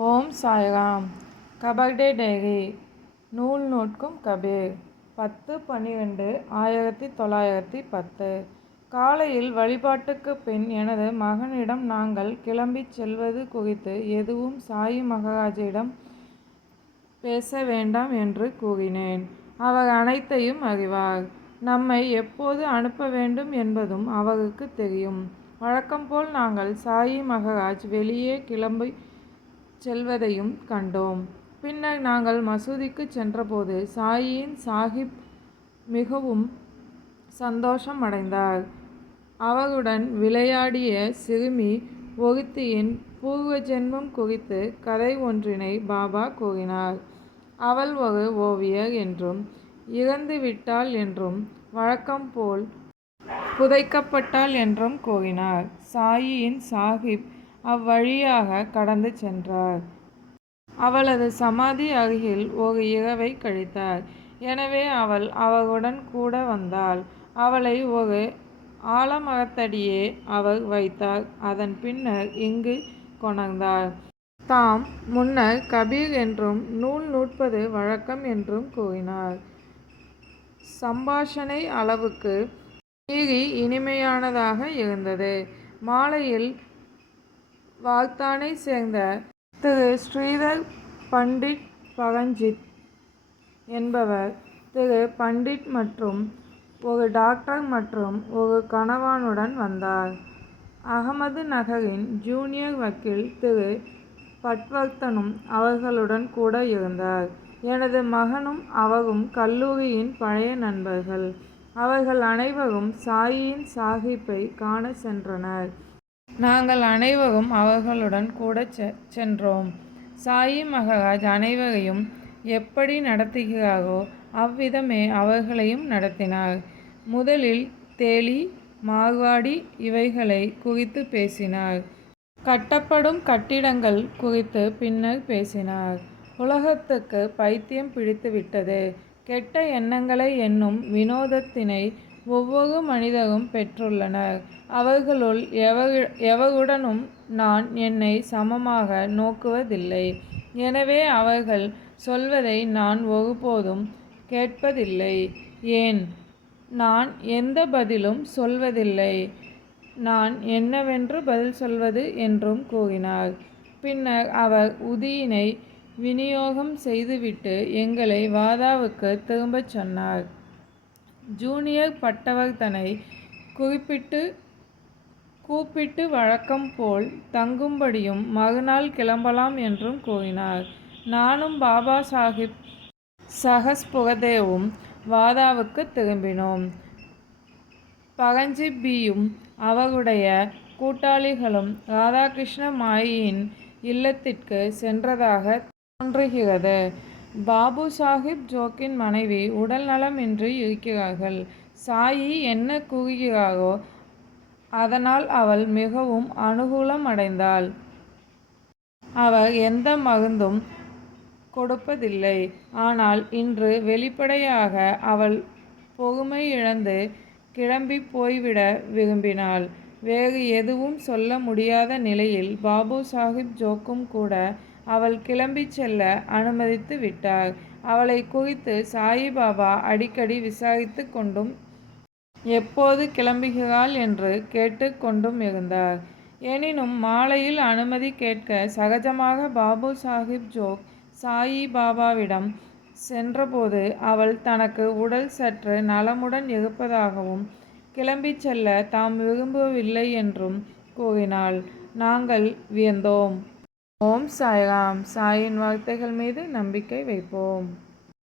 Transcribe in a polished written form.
ஓம் Sairam. கபர்டே diary. நூல் நோட்கும் கபீர். 10/12/1910. காலையில் வழிபாட்டுக்குப் பின் எனது மகனிடம் நாங்கள் கிளம்பிச் செல்வது குறித்து எதுவும் சாயி மகாராஜிடம் பேச வேண்டாம் என்று கூறினேன். அவர் அனைத்தையும் அறிவார். நம்மை எப்போது அனுப்ப வேண்டும் என்பதும் அவருக்கு தெரியும். வழக்கம்போல் நாங்கள் சாயி மகாராஜ் வெளியே கிளம்பி செல்வதையும் கண்டோம். பின்னர் நாங்கள் மசூதிக்கு சென்றபோது சாயின் சாஹிப் மிகவும் சந்தோஷம் அடைந்தார். அவருடன் விளையாடிய சிறுமி ஒருத்தியின் பூர்வ ஜென்மம் குறித்து கதை ஒன்றினை பாபா கூறினார். அவள் ஒரு ஓவியர் என்றும் இறந்துவிட்டாள் என்றும் வழக்கம்போல் புதைக்கப்பட்டாள் என்றும் கூறினார். சாயின் சாஹிப் அவ்வழியாக கடந்து சென்றார். அவளது சமாதி அருகில் ஒரு இரவை கழித்தார். எனவே அவள் அவருடன் கூட வந்தாள். அவளை ஒரு ஆலமரத்தடியே அவர் வைத்தார். அதன் பின்னர் இங்கு கொணர்ந்தார். தாம் முன்னர் கபீர் என்றும் நூல் நூற்பது வழக்கம் என்றும் கூறினார். சம்பாஷணை அளவுக்கு மீறி இனிமையானதாக இருந்தது. மாலையில் வார்த்தானை சேர்ந்த திரு ஸ்ரீதர் பண்டிட் பரஞ்சித் என்பவர் திரு பண்டிட் மற்றும் ஒரு டாக்டர் மற்றும் ஒரு கணவனுடன் வந்தார். அகமது நகரின் ஜூனியர் வக்கீல் திரு பட்வர்த்தனும் அவர்களுடன் கூட இருந்தார். எனது மகனும் அவரும் கல்லூரியின் பழைய நண்பர்கள். அவர்கள் அனைவரும் சாயின் சாஹிப்பை காண சென்றனர். நாங்கள் அனைவரும் அவர்களுடன் கூட சென்றோம். சாயி மகாராஜ் அனைவரையும் எப்படி நடத்துகிறாரோ அவ்விதமே அவர்களையும் நடத்தினார். முதலில் தேலி, மார்வாடி இவைகளை குறித்து பேசினார். கட்டப்படும் கட்டிடங்கள் குறித்து பின்னர் பேசினார். உலகத்துக்கு பைத்தியம் பிடித்துவிட்டது. கெட்ட எண்ணங்களை எண்ணும் வினோதத்தினை ஒவ்வொரு மனிதரும் பெற்றுள்ளனர். அவர்களுள் எவருடனும் நான் என்னை சமமாக நோக்குவதில்லை. எனவே அவர்கள் சொல்வதை நான் ஒருபோதும் கேட்பதில்லை. ஏன், நான் எந்த பதிலும் சொல்வதில்லை. நான் என்னவென்று பதில் சொல்வது என்றும் கூறினார். பின்னர் அவர் உதியினை விநியோகம் செய்துவிட்டு எங்களை வாதாவுக்கு திரும்பச் சொன்னார். ஜூனியர் பட்டவர்த்தனை கூப்பிட்டு வழக்கம் போல் தங்கும்படியும் மறுநாள் கிளம்பலாம் என்றும் கூறினார். நானும் பாபா சாஹிப் சஹஸ்புரதேவும் வாதாவுக்கு திரும்பினோம். பரஞ்சிப்பியும் அவருடைய கூட்டாளிகளும் ராதாகிருஷ்ண மாயியின் இல்லத்திற்கு சென்றதாக தோன்றுகிறது. பாபு சாஹிப் ஜோக்கின் மனைவி உடல் நலமின்றி இருக்கிறார்கள். சாயி என்ன கூறுகிறாரோ அதனால் அவள் மிகவும் அனுகூலம் அடைந்தாள். அவர் எந்த மருந்தும் கொடுப்பதில்லை. ஆனால் இன்று வெளிப்படையாக அவள் பொறுமை இழந்து கிளம்பி போய்விட விரும்பினாள். வேறு எதுவும் சொல்ல முடியாத நிலையில் பாபு சாஹிப் ஜோக்கும் கூட அவள் கிளம்பிச் செல்ல அனுமதித்து விட்டார். அவளை குறித்து சாயிபாபா அடிக்கடி விசாரித்து கொண்டும் எப்போது கிளம்புகிறாள் என்று கேட்டு கொண்டும் இருந்தார். எனினும் மாலையில் அனுமதி கேட்க சகஜமாக பாபு சாஹிப் ஜோக் சாயி பாபாவிடம் சென்றபோது அவள் தனக்கு உடல் சற்று நலமுடன் இருப்பதாகவும் கிளம்பிச் செல்ல தாம் விரும்பவில்லை என்றும் கூறினாள். நாங்கள் வியந்தோம். ஓம் சாய்ராம். சாயின் வார்த்தைகள் மீது நம்பிக்கை வைப்போம்.